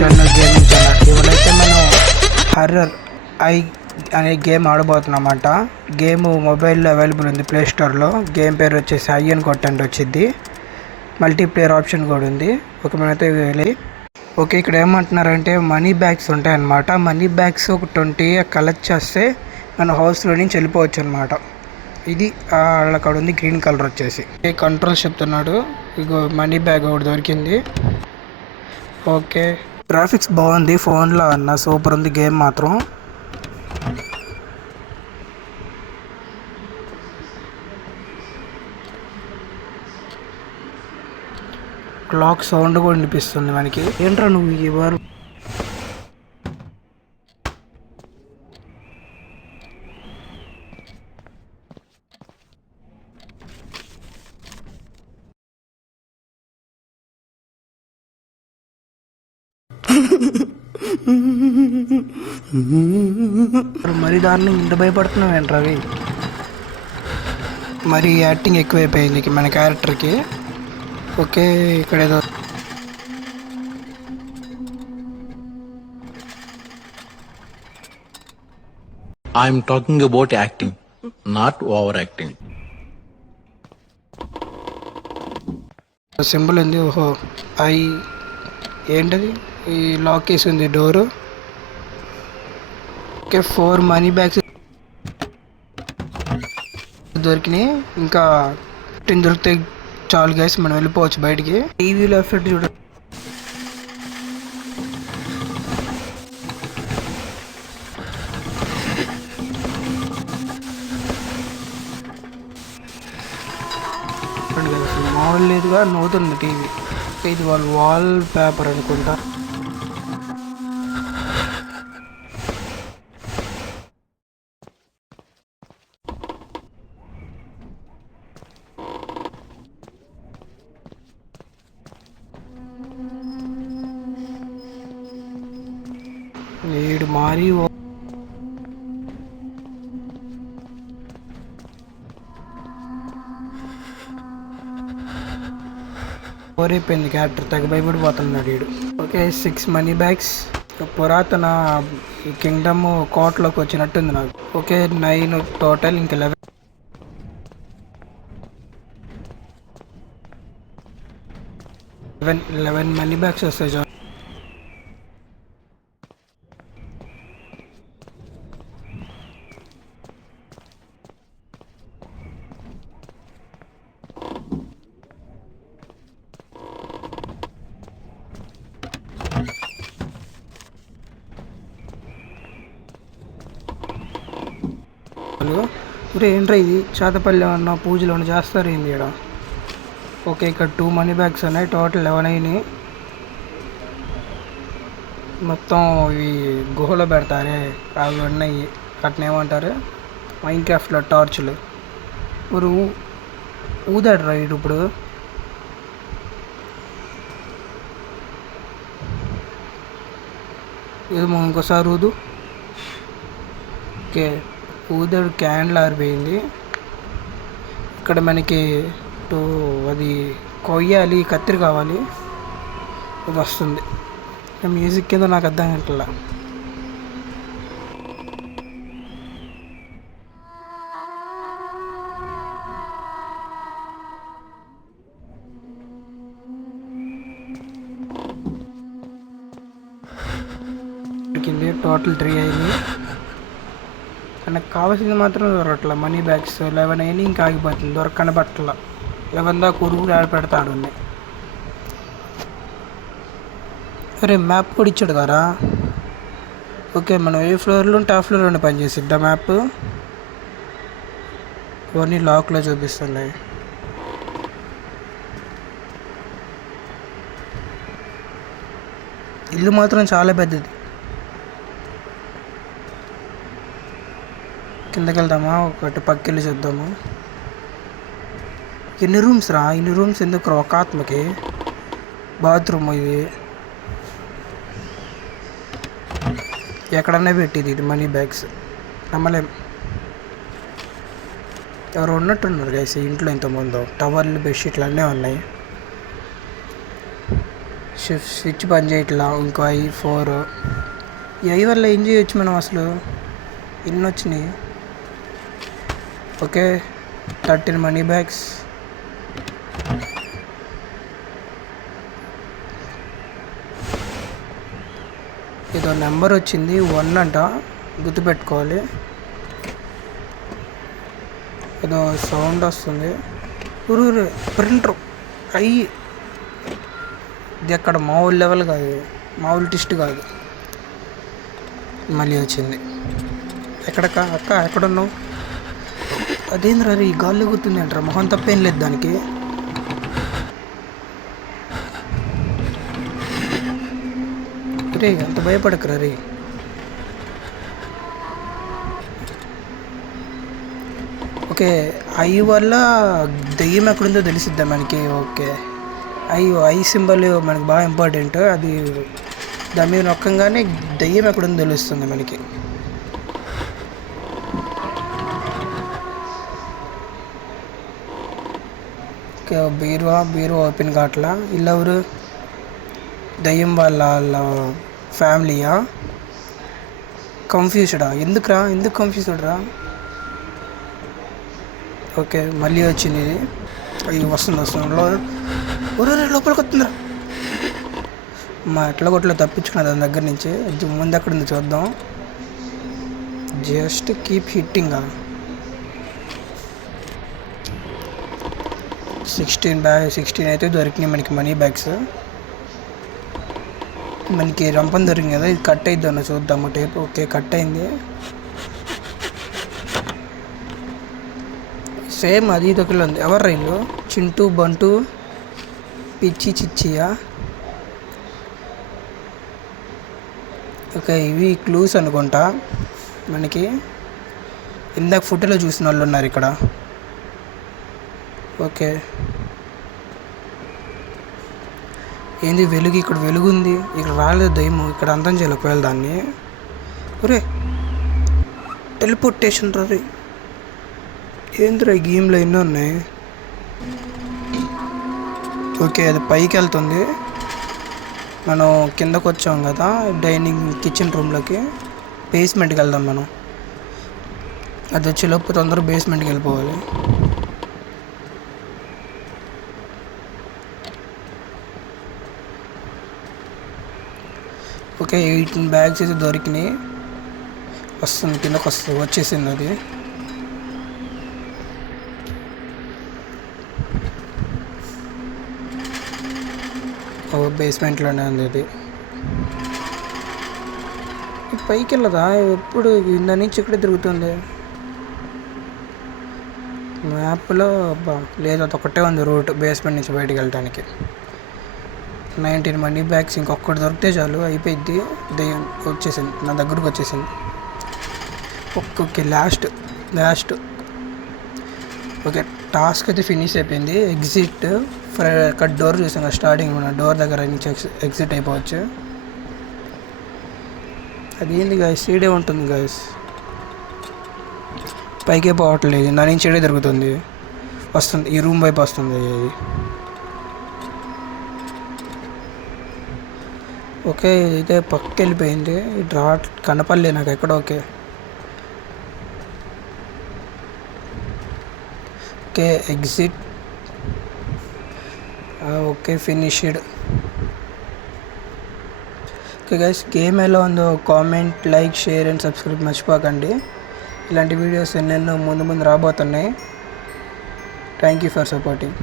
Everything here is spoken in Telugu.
Action gaming channel. ఇవాళైతే మనం హర్రర్ ఐ అనే గేమ్ ఆడబోతున్నమాట. గేమ్ మొబైల్లో అవైలబుల్ ఉంది ప్లే స్టోర్లో. గేమ్ పేరు వచ్చేసి ఐ అని కొట్టండి వచ్చింది. మల్టీప్లేయర్ ఆప్షన్ కూడా ఉంది. ఓకే, మనమైతే వెళ్ళి ఓకే, ఇక్కడ ఏమంటున్నారంటే మనీ బ్యాగ్స్ ఉంటాయన్నమాట. మనీ బ్యాగ్స్ ఒక 20 కలెక్ట్ చేస్తే మన హౌస్లో నుంచి వెళ్ళిపోవచ్చు అనమాట. ఇది అక్కడ ఉంది గ్రీన్ కలర్ వచ్చేసి. కంట్రోల్స్ చెప్తున్నాడు. ఇగో మనీ బ్యాగ్ ఒకటి దొరికింది. ఓకే, గ్రాఫిక్స్ బాగుంది ఫోన్లో అన్న, సూపర్ ఉంది గేమ్ మాత్రం. క్లాక్ సౌండ్ కూడా వినిపిస్తుంది మనకి. ఏంట్రా నువ్వు ఎవరు? మరి దాన్ని ఇంత భయపడుతున్నావు ఏంటి రవి? మరి యాక్టింగ్ ఎక్కువైపోయింది మన క్యారెక్టర్కి. ఓకే, ఇక్కడ ఏదో I'm talking about acting, not overacting. Symbol ఉంది. ఓహో, ఏంటది? ఈ లాక్ వేసి ఉంది డోరు. ఓకే, 4 మనీ బ్యాగ్స్ దొరికినాయి. ఇంకా 10 దొరికితే చాలు గైస్, మనం వెళ్ళిపోవచ్చు బయటికి. టీవీలో ఎఫెక్ట్ చూడ మామూలు లేదుగా, నవ్వుతుంది టీవీ. ఇది వాళ్ళ వాల్ పేపర్ అనుకుంటా. వీడు మారి ఓరైపోయింది క్యారెక్టర్, తెగ భయపడిపోతున్నాడు వీడు. Okay, 6 money bags. పురాతన కింగ్డమ్ కోటలోకి వచ్చినట్టుంది నాకు. Okay, 9 total. ఇంక 11 మనీ బ్యాగ్స్ వస్తాయి చాలు. ఇప్పుడు ఏంట్రా ఇది? చేతపల్లి ఏమన్నా పూజలు ఏమన్నా చేస్తారు ఏంది ఇక్కడ? ఓకే, ఇక్కడ 2 మనీ బ్యాగ్స్ ఉన్నాయి, టోటల్ 11 అయినాయి. మొత్తం ఇవి గుహలో పెడతారే అవి ఉన్నాయి. అట్లా ఏమంటారు మైన్ క్రాఫ్ట్లో టార్చ్లు. ఇప్పుడు ఊదాడు రైడ్. ఇప్పుడు ఏదో ఇంకోసారి ఊదు. ఓకే, ఊదడు క్యాండిల్ ఆరిపోయింది. ఇక్కడ మనకి అది కొయ్యాలి, కత్తిరి కావాలి. అది వస్తుంది. మ్యూజిక్ కింద నాకు అర్థం కావట్లా. టోటల్ 3 అయింది. నాకు కావాల్సింది మాత్రం దొరకట్ల. మనీ బ్యాగ్స్ 11 అయినా ఇంకా ఆగిపోతుంది, కనబట్టల. 11 దాకా ఉరుగు ఆడ పెడతాడు. అరే, మ్యాప్ కూడా ఇచ్చాడు కదా. ఓకే, మనం ఏ ఫ్లోర్లో ఉంటే ఆ ఫ్లోర్లోనే పనిచేసిద్దా మ్యాప్. ఇవన్నీ లాక్లో చూపిస్తున్నాయి. ఇల్లు మాత్రం చాలా పెద్దది. కిందకి వెళ్దామా? ఒకటి పక్కెళ్ళి చూద్దాము. ఎన్ని రూమ్స్ రా? ఇన్ని రూమ్స్ ఎందుకు? ఒక ఆత్మకి బాత్రూమ్ ఇది. ఎక్కడన్నా పెట్టింది ఇది మనీ బ్యాగ్స్. నమ్మలేం. ఎవరు ఉన్నట్టున్నారు గైస్ ఇంట్లో. ఇంతకుముందు టవర్లు, బెడ్షీట్లు అన్నీ ఉన్నాయి. స్విచ్ పని చేయట్లా. ఇంకో i4 ఈ i వల్ల ఏం చేయొచ్చు మనం అసలు? ఎన్ని వచ్చినాయి? Okay 13 money bags. ఏదో నెంబర్ వచ్చింది 1 అంట, గుర్తుపెట్టుకోవాలి. ఏదో సౌండ్ వస్తుంది. ఊరు ప్రింటర్ అయ్యి ఇది అక్కడ మామూలు లెవెల్ కాదు, మామూలు టిస్ట్ కాదు. మళ్ళీ వచ్చింది. ఎక్కడక్క అక్క ఎక్కడున్నావు? అదేంద్ర ఈ గాల్లో గుర్తుంది అంటారా? మొహం తప్పేం లేదు దానికి. రే అంత భయపడకరా రే. ఓకే ఐ వల్ల దెయ్యం ఎక్కడుందో తెలిసిద్దా మనకి. ఓకే ఐ సింబల్ మనకి బాగా ఇంపార్టెంట్. అది దాని మీద నొక్కంగానే దెయ్యం ఎక్కడుందో తెలుస్తుంది మనకి. ఓకే బీరువా ఓపెన్ కావట్లా. వీళ్ళెవరు? దయ్యం వాళ్ళ ఫ్యామిలీయా? కన్ఫ్యూజ్డా? ఎందుకు కన్ఫ్యూజ్డ్ రా? ఓకే మళ్ళీ వచ్చింది ఇది. అయ్యి వస్తుంది లోపలికి వస్తుందిరా. మా ఎట్లా కొట్లో తప్పించుకున్నా దాని దగ్గర నుంచి. ముందు ఎక్కడ ఉంది చూద్దాం. Just keep hitting. 16 అయితే దొరికినాయి మనకి మనీ బ్యాగ్స్. మనకి రంపం దొరికింది కదా, ఇది కట్ అయిద్దాం చూద్దాము టేప్. ఓకే కట్ అయింది. సేమ్ అది దగ్గరలో ఉంది. ఎవరు రైలు? చింటూ బంటూ పిచ్చి చిచ్చియా? ఓకే ఇవి క్లూస్ అనుకుంటా. మనకి ఇందాక ఫోటోలో చూసిన వాళ్ళు ఉన్నారు ఇక్కడ. ఓకే ఏంది వెలుగు? ఇక్కడ వెలుగు ఉంది, ఇక్కడ రాలేదు దయ్యము. ఇక్కడ అంతం చేయాలి ఒకవేళ దాన్ని. ఒరే టెలిపోర్టేషన్ రీ. ఏంద్రా ఈ గేమ్లో ఎన్నో ఉన్నాయి. ఓకే అది పైకి వెళ్తుంది. మనం కిందకు వచ్చాం కదా డైనింగ్ కిచెన్ రూమ్లోకి. బేస్మెంట్కి వెళ్దాం మనం. అది వచ్చేలోపు తొందరగా బేస్మెంట్కి వెళ్ళిపోవాలి. ఓకే 18 బ్యాగ్స్ అయితే దొరికినాయి. వస్తుంది కిందకు వచ్చేసింది అది. బేస్మెంట్లోనే ఉంది అది. పైకి వెళ్ళదా? ఎప్పుడు ఇందా నుంచి ఇక్కడే తిరుగుతుంది. మ్యాప్లో లేదు, అది ఒకటే ఉంది రూట్ బేస్మెంట్ నుంచి బయటికి వెళ్ళడానికి. 19 మనీ బ్యాగ్స్ ఇంకొకటి దొరికితే చాలు అయిపోయింది. దయ్యం వచ్చేసింది నా దగ్గరకు వచ్చేసింది. ఓకే లాస్ట్ ఓకే టాస్క్ అయితే ఫినిష్ అయిపోయింది. ఎగ్జిట్ అక్కడ డోర్ చూసాం కదా స్టార్టింగ్, మన డోర్ దగ్గర నుంచి ఎగ్జిట్ అయిపోవచ్చు. అదేంది గాయస్ సీడే ఉంటుంది గాయస్, పైకే పోవట్లేదు. నా నుంచి సీడే దొరుకుతుంది. వస్తుంది ఈ రూమ్ వైపు వస్తుంది అది. ఓకే ఇదైతే పక్కకి వెళ్ళిపోయింది. డ్రా కనపడలే నాకు ఎక్కడ. Okay exit. Okay finished. Okay guys game ఎలా ఉందో comment, like, share and subscribe మర్చిపోకండి. ఇలాంటి వీడియోస్ ఎన్నెన్నో ముందు రాబోతున్నాయి. Thank you for supporting.